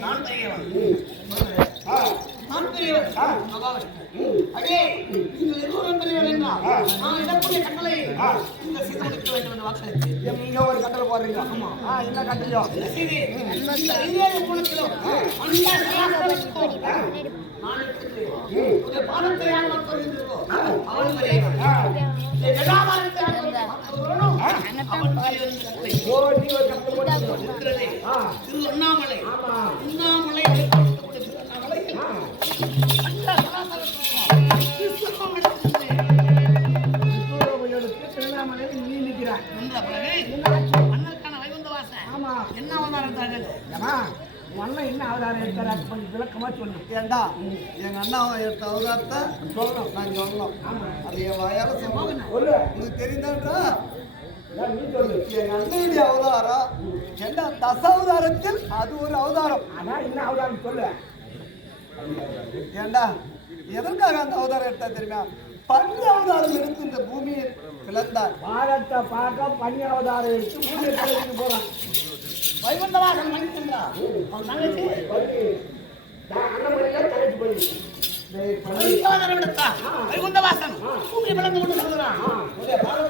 நான் பெரியவன் நான் பெரியவன் மகாவிஷ்ணு அடே நீங்கள் என்றால் நான் இடக்கூடிய கட்டளை இந்த செய்து முடிக்க வேண்டும் என்று வாக்களித்தேன் நீங்க ஒரு கட்டளை போடுறீங்க ஆ, என்ன கட்டளையோ இந்த செய்தி இந்த அந்த சராசரிக்கும் நான் எடுத்துக்கிறேன் உடைய பாதத்தை யார் அவன் இந்த ஜடாபாரத்தை யார் அவன் கட்டளை. ஓ ஒரு கட்டளை இருக்கிறதே திரு அண்ணாமலை அண்ணாமலை அண்ணாமலை நீ நிற்கிறான் மன்னருக்கான என்ன அவதாரத்தார்கள் ஏமா அண்ணன் என்ன அவதாரம் எடுத்தாரு அது கொஞ்சம் விளக்கமா சொல்லு ஏண்டா? எங்கள் அண்ணா எடுத்த அவதாரத்தை சொல்லணும் நான் சொல்லணும் அது என் சொல்லணும் சொல்லு உனக்கு தெரிந்தான்றா ஏன் அண்ணனுடைய அவதாரம். ஏண்டா தசாவதாரத்தில் அது ஒரு அவதாரம். அதான் என்ன அவதாரம் சொல்லு ஏண்டா? எதற்காக அந்த அவதாரம் எடுத்தா தெரியுமா? பஞ்ச அவதாரம் எடுத்து இந்த பூமியில் பிளந்தார். பாரத்தை பார்க்க பனி அவதாரம் எடுத்து பூமியை தலைவிக்கு போறான். வாசன் மன்னிக்கின்றா அவன் தங்கச்சி? பூமியை பிளந்து கொண்டு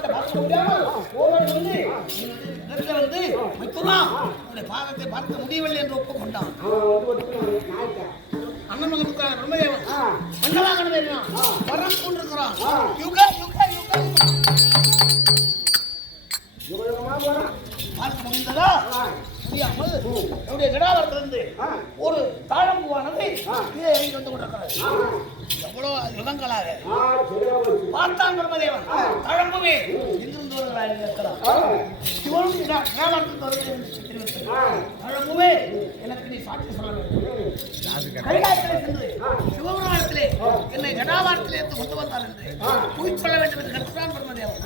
பார்க்க முடியாமல் வந்து மித்துரா உடைய பாதத்தை பார்க்க முடியவில்லை என்று ஒப்புக்கொண்டான். அண்ணன் மகனுக்கான பிரம்மதேவன் மன்னவாகன வேணும் வரம் கொண்டிருக்கிறான். யுக யுக யுக. பார்க்க முடிந்ததா? முடியாமல் என்னுடைய ஜடாவரத்திலிருந்து ஆ. ஒரு தாழம்புவானது. கீழே இறங்கி வந்து கொண்டிருக்கிறது. ஆ. எவ்வளவு யுகங்களாக பார்த்தான் பிரம்மதேவன். தழம்புவே எங்கிருந்து வருகிறாய் இருக்கிறான். என்று தெரிவித்தது ஆ. தழம்புவே எனக்கு நீ சாட்சி சொல்ல வேண்டும். சிவபுராணத்திலே என்னை ஜடாவாரத்திலே எடுத்து கொண்டு வந்தார் என்று பொய் வேண்டும் என்று கற்றான் பிரம்மதேவன்.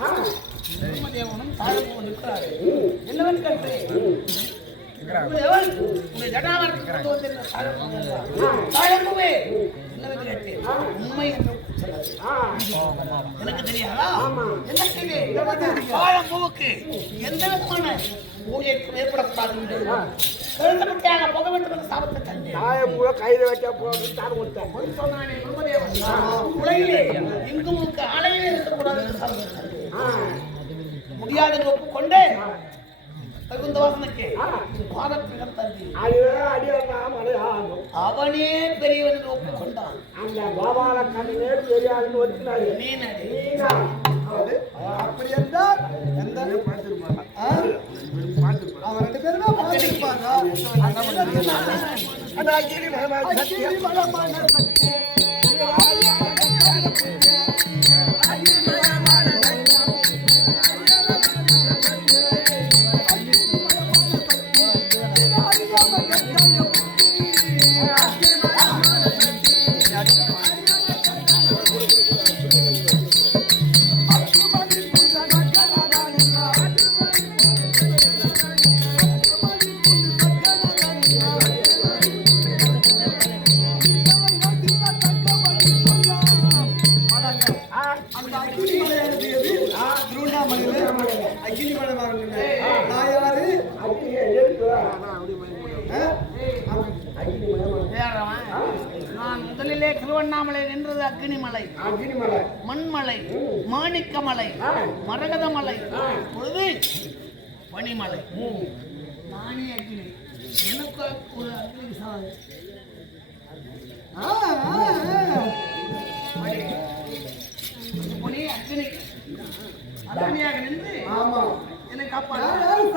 பிரம்மதேவனும் தாழம்பு உண்மை என்று எனக்கு தெரியாதா? என்ன செய்தி எந்த விதமான பூஜைக்கும் ஏற்படக்கூடாது என்று கழுத்தப்பட்டியாக போக வேண்டும் என்று சாபத்தை தந்தேன் தாடு கொடுத்தேன். பொய் சொன்னானே பிரம்மதேவன். உலகிலே எங்கும் உனக்கு ஆலையிலே இருக்கக்கூடாது என்று சாபத்தை முடியாது என்று ஒப்புக்கொண்டு அவனே பெரியவன் ஒப்புக்கொண்டான் அந்த கோபால கண்ணே தெரியாதுன்னு ஒத்துனாரு. நீ நடி. நீனா அது அப்படி என்றால் எந்த ஆ? அவன் ரெண்டு பேருமே பார்த்திருப்பாங்க அந்த அக்கினி மகமான சக்தி அக்கினி மகமான சக்தி. அந்த அக்கினி மலை எது? திருவண்ணாமலையில அக்கினி மலை வாங்கினேன். நான் யாரு நான் முதலிலே திருவண்ணாமலை நின்றது அக்னிமலை அக்கினி மலை மண்மலை மாணிக்கமலை மரகதமலை பொழுது பனிமலை நானே அக்னி எனக்கு ஒரு அக்னி சாதனை காப்பாற்றணும்.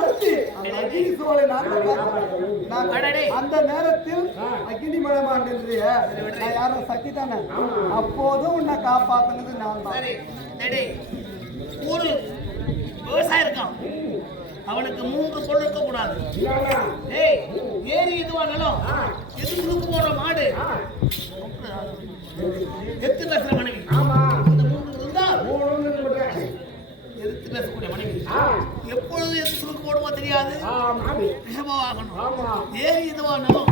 நான் அடடே. அந்த நேரத்தில் நின்றிய. நான் யாரும் சக்தி தானே அப்போதும் உன்னை காப்பாத்தினது நான் தான். விவசாயம் இருக்கான் அவனுக்கு மூன்று பொருள் இருக்க கூடாது. ஏரி இதுவானாலும் எது முழுக்க போற மாடு? எத்து பேசுற மனைவி? ஆமா. இந்த மூன்று இருந்தால் எதிர்த்து பேசக்கூடிய மனைவி. எப்பொழுது எது சுருக்கு போடுமோ தெரியாது. ஆகணும் ஏறி இதுவானாலும்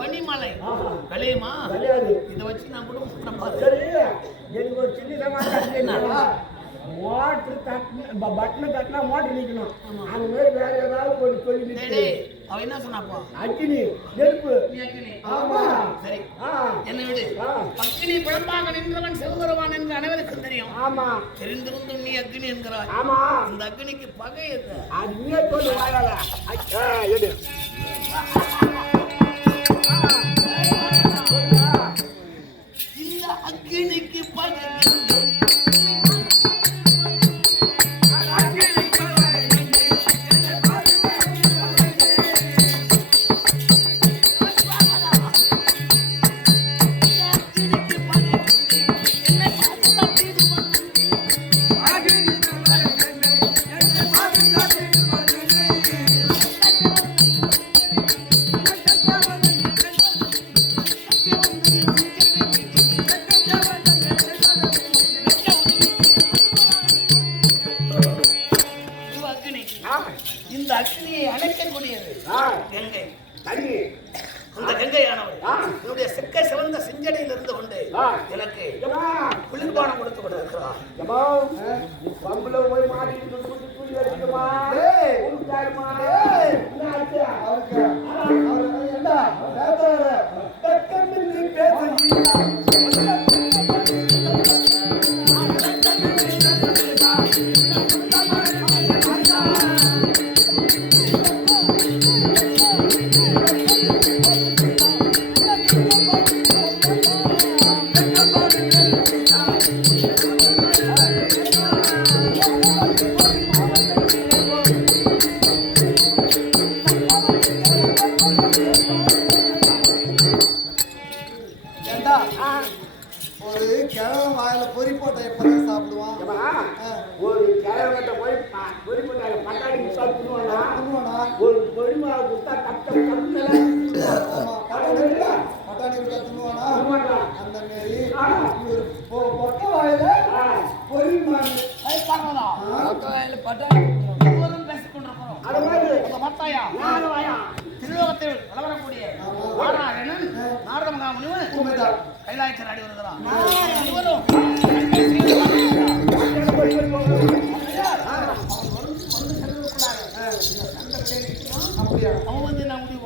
பனிமலை. விளையுமா இதை வச்சு நான் குடும்பம் சுத்தம் பார்த்து. மோட்டர் தட்டின பட்டனை தட்டினா மோட்டர் நிற்கணும் அந்த மாதிரி வேற ஏதாவது ஒரு சொல்லி அவன் என்ன சொன்னாப்போ அக்னி நெருப்பு. ஆமா. சரி. என்ன விடு. அக்னி பிழம்பாக நின்றவன் சிவபெருமான் என்று அனைவருக்கும் தெரியும். ஆமா. தெரிந்திருந்தும் நீ அக்னி என்கிறாய். ஆமா. இந்த அக்னிக்கு பகை என்ன பொறி போட்டா எப்ப சாப்பிடுவான் ஒரு கிழவட்ட போய் பொறி போட்டாங்க பட்டாடி சாப்பிடுவானா ஒரு உண்மைதான் கைலாயத்தை நாடி வருகிறான் அவன் வந்து நான் முடிவு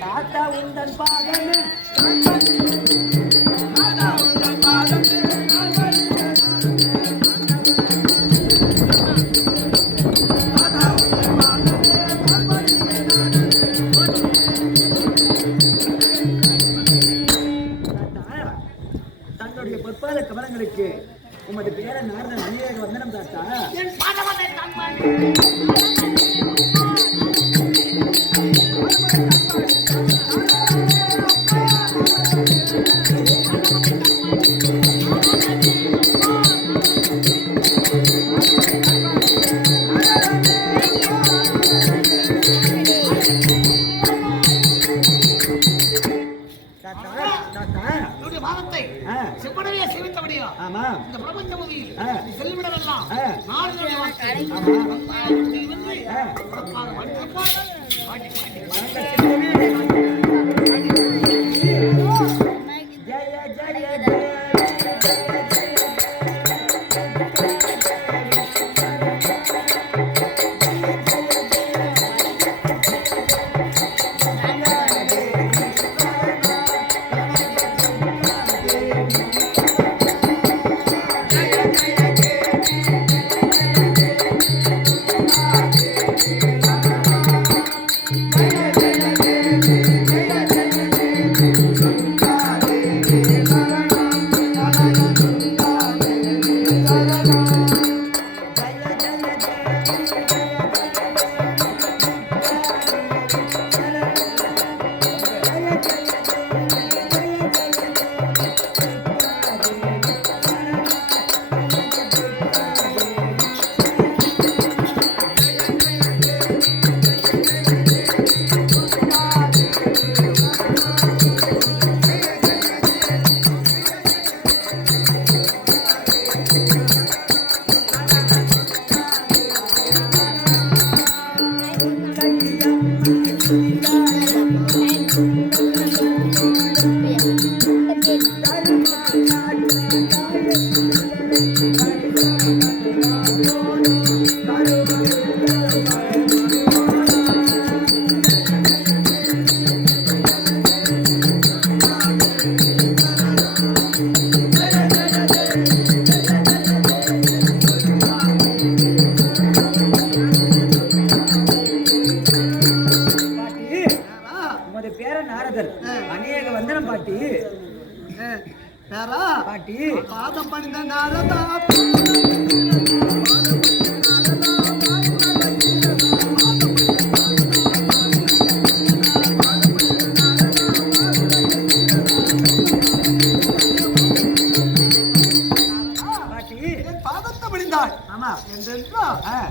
தாத்தா இருக்கு. உமது பேர நாரதன் அநேக வந்தனம் தாத்தா நாலு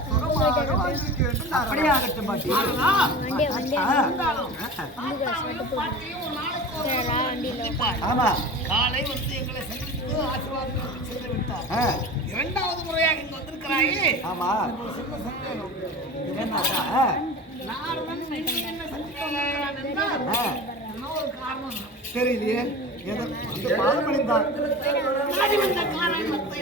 சுகமாக வாழ்ந்திருக்க வேண்டும் நாரதா. அப்படியே ஆகட்டும் பாட்டி ஆமா. காலை வந்து எங்களை சந்தித்து ஆசீர்வாதம் சென்று விட்டார். ஆ, இரண்டாவது முறையாக இங்கு வந்திருக்கிறாயே. ஆமா. சின்ன சந்தேகம். என்னக்கா ஆ, நாரதன் நீ என்ன சந்திக்க வந்திருக்கிறான் என்றால் ஒரு காரணம். தெரியலையே. எதற்கு அந்த பாதம் பணிந்தாள் நாடி வந்த காரணத்தை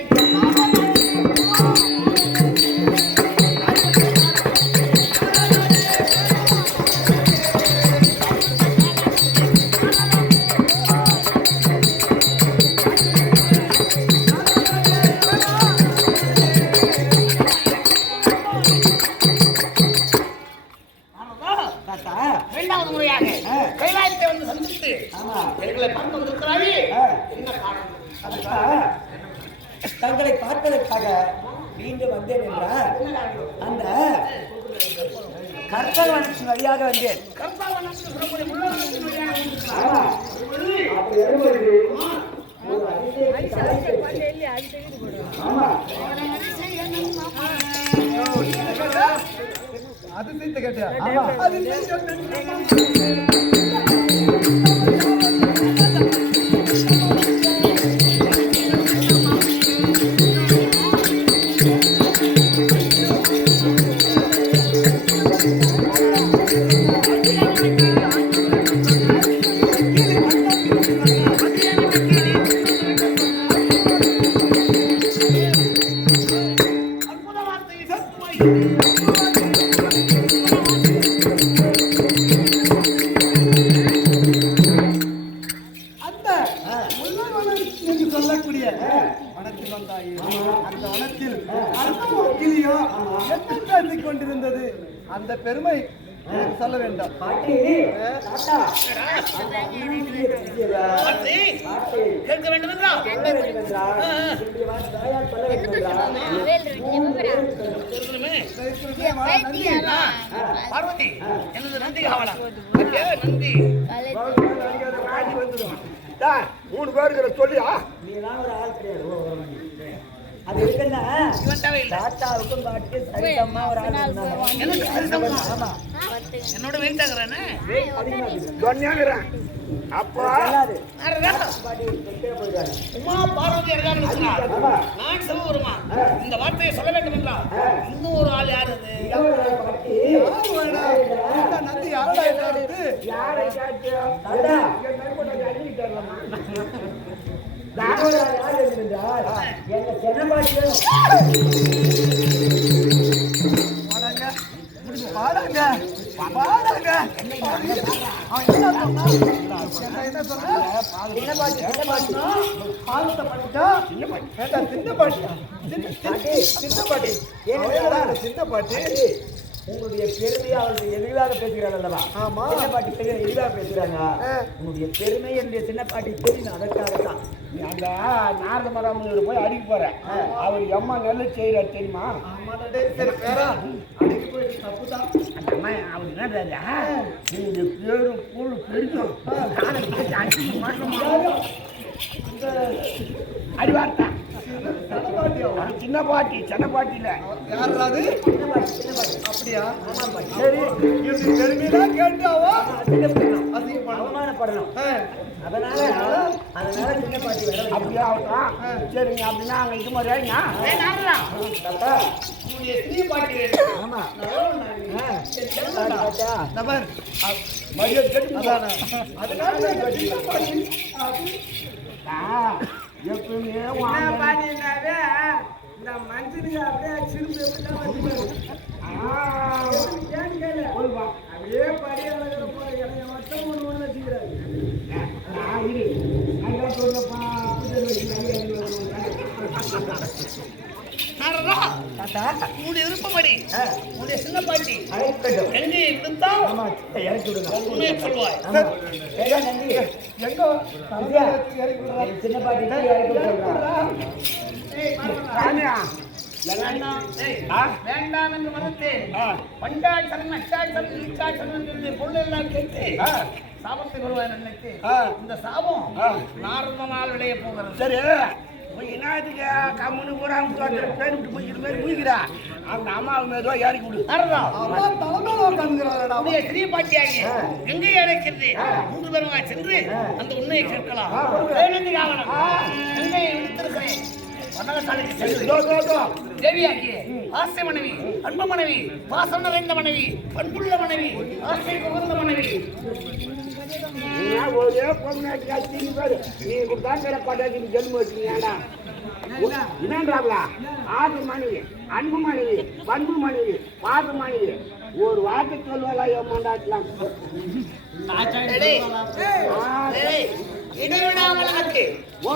அது செய்து கேட்டியா ஆமா. அது செய்து அற்புத பார்வதி எனது நந்தி. காவலா ஐயா, நந்தி மூணு பேருக்கு சொல்லியா நீ தான் ஒரு ஆள் கிடையாது. அது தேவையில்லை தாத்தாவுக்கும் பாட்டுக்கு சரிசமமா ஒரு ஆள்? ஆமா. என்னோட வெயிட் ஆகுறானே. சொன்னாங்கிறேன் அப்போ. உமா பார்வதி. நான் சிவபெருமா இந்த வார்த்தையை சொல்ல வேண்டும் என்றால் இன்னும் ஒரு ஆள் யார் அது. யாரு? யாரை கேட்டோம்? தாத்தா. நான் ஒரு ஆள் யார் என்றால், எங்க சின்னப்பாட்டியும் வாடாங்க. வாடாங்க. வாடாங்க. அவன் என்ன சொன்னான்? என்ன என்ன சொன்னான்? சின்னப்பாட்டி, சின்னப்பாட்டி. பாலத்தை பண்ணிட்டா? ஏண்டா, சின்ன பாட்டியா? சின்ன- சின்ன- சின்ன பாட்டி. அவன் யாரா சின்ன பாட்டி? உங்களுடைய பெருமையை அவர்கள் எளிதாக பேசுகிறார்கள் அல்லவா ஆமா. சின்ன பாட்டி பெரிய எளிதாக பேசுறாங்க ஆ. உங்களுடைய பெருமை என்னுடைய சின்ன பாட்டி தெரியும் அதற்காகத்தான் அந்த நாரத மரம் போய் அடிக்க போறேன் அவர் எம்மா நல்ல செய்யறாரு தெரியுமா? அவர் என்னடா நீங்க பேரு கூழ் பெருக்கும் மாட்டோம் அடிவார்த்தா சின்ன பாட்டி சின்ன பாட்டி இல்ல யாருடா அது? சின்ன பாட்டி சின்ன பாட்டி. அப்படியா? சரி, இப்படி பெருமையெல்லாம் கேட்டு அவ அசிங்கப்படுத்தணும். அசிங்கப்படணும். அவமானப்படுத்தணும். சாப்பிடணும் ஆ. அதனால அதனால சின்ன பாட்டி வர அப்படியே? ஆகட்டும் சரிங்க அப்படின்னா அங்க இது மாதிரி ஆயிங்க ஏய், நாரதா, தாத்தா. உன்னுடைய சிறிய பாட்டி வேண்டும். ஆமா. அதனால நான் இந்த மனுஷனுக்கு அப்படியே சிரிப்பு எப்படிதான் கேளு. அப்படியே படி போல என்னைய மட்டும் ஒன்று ஒன்று வச்சுக்கிறாரு. நான் உன்னுடைய விருப்பப்படி. உன்னுடைய சின்ன பாட்டி. எங்கே விடுங்க. உண்மையை சொல்வாய். எங்க. சின்ன பாட்டி வேண்டாம். என்று மறுத்தேன் ஆ. பண்டாள் சரண் அச்சாள் சரண் ஈச்சாள் சரண் என்று பொருளெல்லாம் கேட்டு. சாபத்தை வருவாய் நினைத்து. இந்த சாபம் ஆ. நாரதனால் விளைய போகிறது. சரி. என்னத்துக்கு கம்முன்னு பூரா பேர் விட்டு மாதிரி போய்க்கிறா அவங்க அம்மாவை மெதுவா இறக்கி விடு? அம்மா தலைமையில உட்காந்துக்கிறாரடா. உன்னுடைய சிறிய பாட்டியாகிய எங்கே மூன்று பேருமா சென்று அந்த உண்மையை கேட்கலாம். எங்கே விடுத்திருக்கிறேன் வண்ணகசாலைக்கு சென்று. தோ, தோ, தோ. தேவியாகிய ஆசை மனைவி அன்பு மனைவி பாசம் நிறைந்த மனைவி பண்புள்ள மனைவி ஆசை மனைவி. ஒரே பொண்ணாட்டி கட்டி பாரு நீ கொடுத்தாங்கிற பட்டாச்சு ஜென்மம் வச்சுக்கீங்கடா என்னன்றாங்களா ஆசை மனைவி அன்பு மனைவி பண்பு மனைவி பாச மனைவி ஒரு வார்த்தை சொல்லுவாளா இடைவிடாமல் எனக்கு ஓ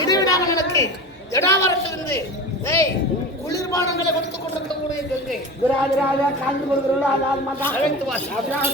இடைவிடாமல் எனக்கு இடாமரத்திலிருந்து குளிர்பானங்களை கொடுத்து கொண்டிருக்கக்கூடிய கங்கை திராதிராத கலந்து கொடுக்குறோம். அதாவது அப்படியே